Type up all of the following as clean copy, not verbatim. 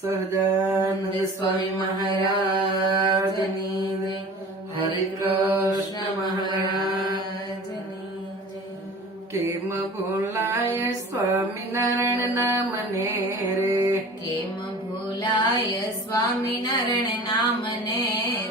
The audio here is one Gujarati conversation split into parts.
સહજાનંદ સ્વામી મહારાજની જય. હરે કૃષ્ણ મહારાજની જય. કેમ ભૂલાય સ્વામિનારાયણ નામને રે, કેમ ભૂલાય સ્વામિનારાયણ નામને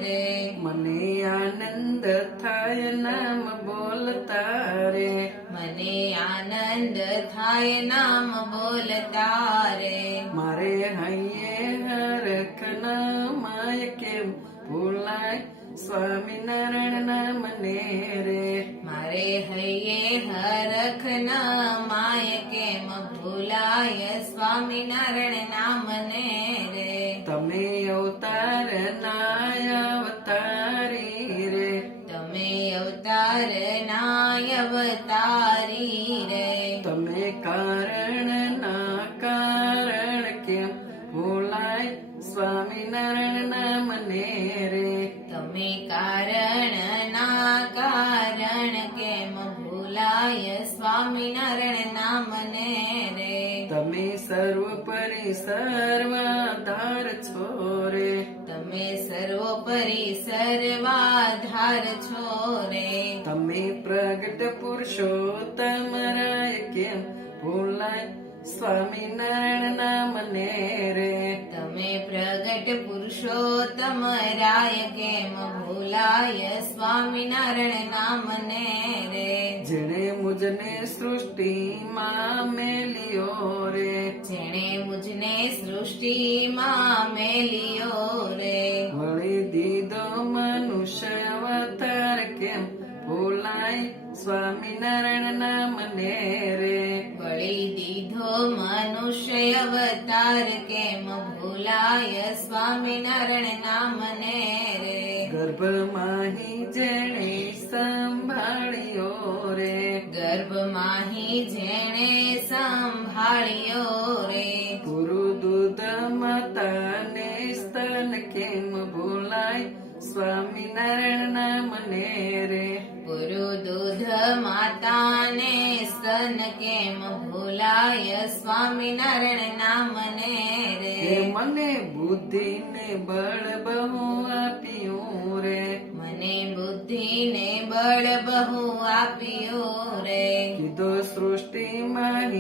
રે, મને આનંદ થાય નામ બોલતા રે, મને આનંદ થાય નામ બોલતા રે, મારે હૈયે હરખ નામાય કેમ ભૂલાય સ્વામિનારાયણ નામને રે, મારે હૈયે હરખ નામાય કેમ ભૂલાય સ્વામિનારાયણ નામને રે, તમે અવતાર નાય અવતારી રે, તમે અવતાર નાય અવતારી રે, તમે કારણ ના કારણ કેમ ભૂલાય સ્વામિનારાયણ નામને રે, તમે કારણ ના કારણ કેમ ભૂલાય સ્વામિનારાયણ નામને રે, તમે સર્વોપરી સર્વાધાર છો રે, તમે સર્વોપરી સર્વાધાર છો રે, તમે પ્રગટ પુરુષોત્તમ રાય કેમ ભૂલાય સ્વામિનારાયણ નામને રે, તમે પ્રગટ પુરુષોત્તમ રાય કેમ ભૂલાય સ્વામિનારાયણ નામને રે, જેણે મુજને સૃષ્ટિમાં મેલ્યો રે, જેણે મુજને સૃષ્ટિમાં મેલ્યો રે, વળી દીધો મનુષ્ય અવતાર કેમ ભૂલાય સ્વામિનારાયણ નામને રે, વળી દીધો મનુષ્ય અવતાર કેમ ભૂલાય સ્વામિનારાયણ નામને રે, ગર્ભમાહી જેણે સંભાળ્યો રે, ગર્ભમાહી જેણે સંભાળ્યો રે, પૂરું દૂધ માતાને સ્તન કેમ ભૂલાય સ્વામિનારાયણ નામને રે, પુરુ દૂધ માતાને સ્તન કેમ ભૂલાય સ્વામિનારાયણ નામને રે, હે મને બુદ્ધિ ને બળ બહુ આપ્યું રે, મને બુદ્ધિને બળ બહુ આપ્યું રે, કીધો સૃષ્ટિમાં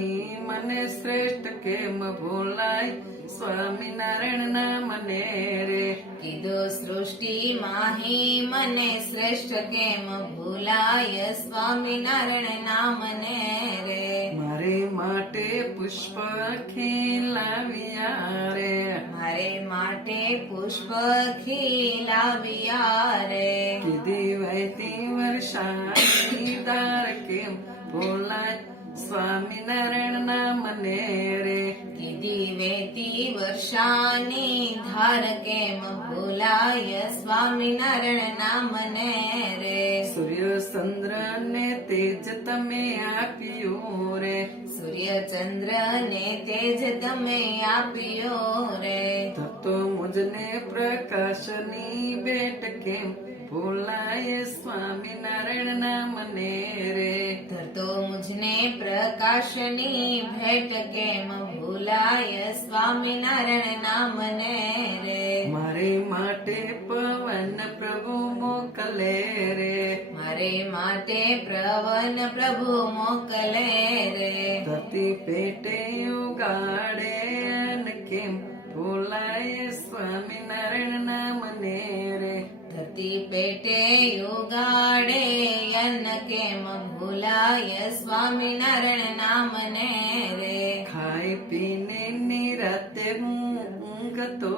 મને શ્રેષ્ઠ કેમ ભૂલાય સ્વામિનારાયણ નામને રે, કીધો સૃષ્ટિમાં મને શ્રેષ્ઠ કેમ ભૂલાય સ્વામિનારાયણ નામને રે, મારે માટે પુષ્પ ખીલાવ્યા રે, મારે માટે પુષ્પ ખીલાવ્યા રે, કીધી વહેતી વર્ષાની ધાર કેમ ભૂલાય સ્વામિનારાયણ નામને રે, કીધી વેતી વર્ષાની ધાર કેમ ભૂલાય સ્વામિનારાયણ નામને રે, સૂર્ય ચંદ્ર ને તેજ તમે આપ્યું રે, સૂર્ય ચંદ્ર ને તેજ તમે આપ્યો રે, તો મુજને પ્રકાશની ભેટ કેમ ભૂલાય સ્વામિનારાયણ નામને રે, ધરતો મુજને પ્રકાશની ભેટ કેમ ભૂલાય સ્વામિનારાયણ નામને રે, મારે માટે પવન પ્રભુ મોકલે રે, મારે માટે પવન પ્રભુ મોકલે રે, ધરતી પેટે ઉગાડે અને કેમ ભૂલાય સ્વામિનારાયણ નામને રે, ધરતી પેટે ઉગાડે અન્ન કેમ ભૂલાય સ્વામિનારાયણ નામને રે, ખાઈ પીને નિરાતે હું ઊંઘતો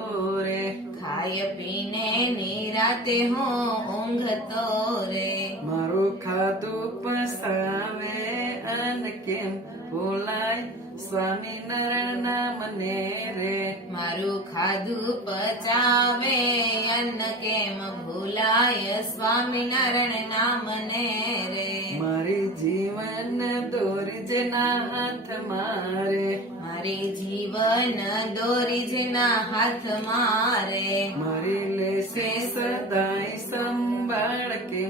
રે, ખાય પીને નિરાતે હું ઊંઘતો રે, મારું ખાધું પસાવે અન કેમ ભૂલાય સ્વામિનારાયણ નામને રે, મારું ખાધું પચાવે અન્ન કેમ ભૂલાય સ્વામિનારાયણ નામને રે, મારી જીવન દોરી જેના હાથ મારે, મારી જીવન દોરી જેના હાથ મારે, મારી લેશે સદાય સંભાળ કે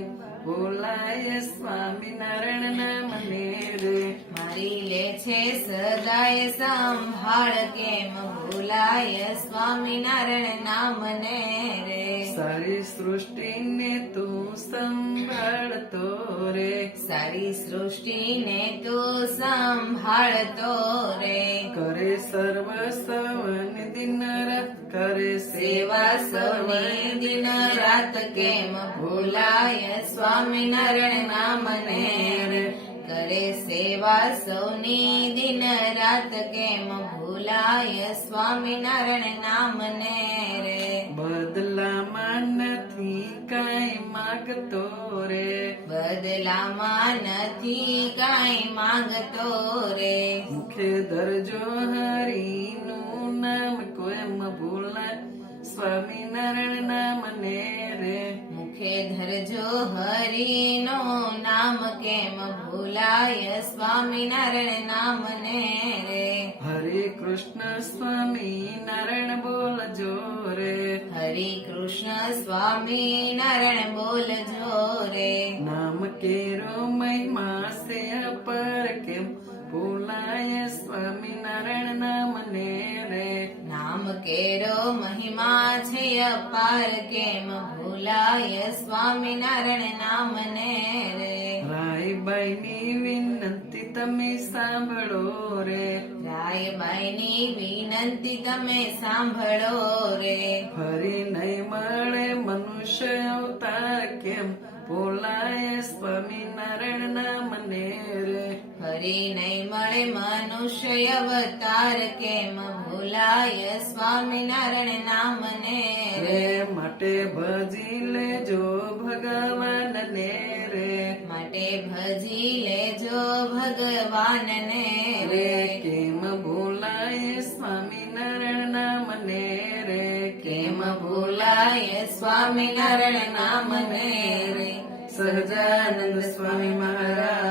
ભૂલાય સ્વામિનારાયણ નામને રે, મારી હરી લે છે સદાય સંભાળ કેમ ભૂલાય સ્વામિનારાયણ નામને રે સારી સૃષ્ટિને તું સંભાળતો રે સારી સૃષ્ટિને તું સંભાળતો રે કરે સર્વ સવન દિન રાત કરે સેવા સૌની દિન રાત કેમ ભૂલાય સ્વામિનારાયણ નામને રે કરે સેવા સૌની દિન રાત કેમ ભૂલાય સ્વામિનારાયણ નામને રે બદલામાં નથી કાંઈ માગતો રે બદલામાં નથી કાંઈ માંગતો રે મુખે ધરજો હરિનું નામ કોઈમ ભૂલાય સ્વામિનારાયણ નામને રે મુખે ધરજો હરિનું નામ કેમ ભૂલાય સ્વામિનારાયણ નામને રે હરે કૃષ્ણ સ્વામિનારાયણ બોલજો રે હરે કૃષ્ણ સ્વામિનારાયણ બોલજો રે નામ કેરો મહિમા છે અપર કેમ ભૂલાય સ્વામિનારાયણ નામને રે નામ કેરો મહિમા છે અપાર કેમ ભૂલાય સ્વામિનારાયણ નામને રે રાયબાઈની વિનંતી તમે સાંભળો રે રાયબાઈની વિનંતી તમે સાંભળો રે ફરી નહીં મળે મનુષ્ય અવતાર કેમ ભૂલાય સ્વામિનારાયણ નામને રે ફરી નહીં મળે મનુષ્ય અવતાર કેમ ભૂલાય સ્વામિનારાયણ નામને રે રે માટે ભજી લેજો ભગવાનને રે માટે ભજી લેજો ભગવાનને રે રે કેમ ભૂલાય સ્વામિનારાયણ નામને રે કેમ ભૂલાય સ્વામિનારાયણ નામને રે સહજાનંદ સ્વામી મહારાજ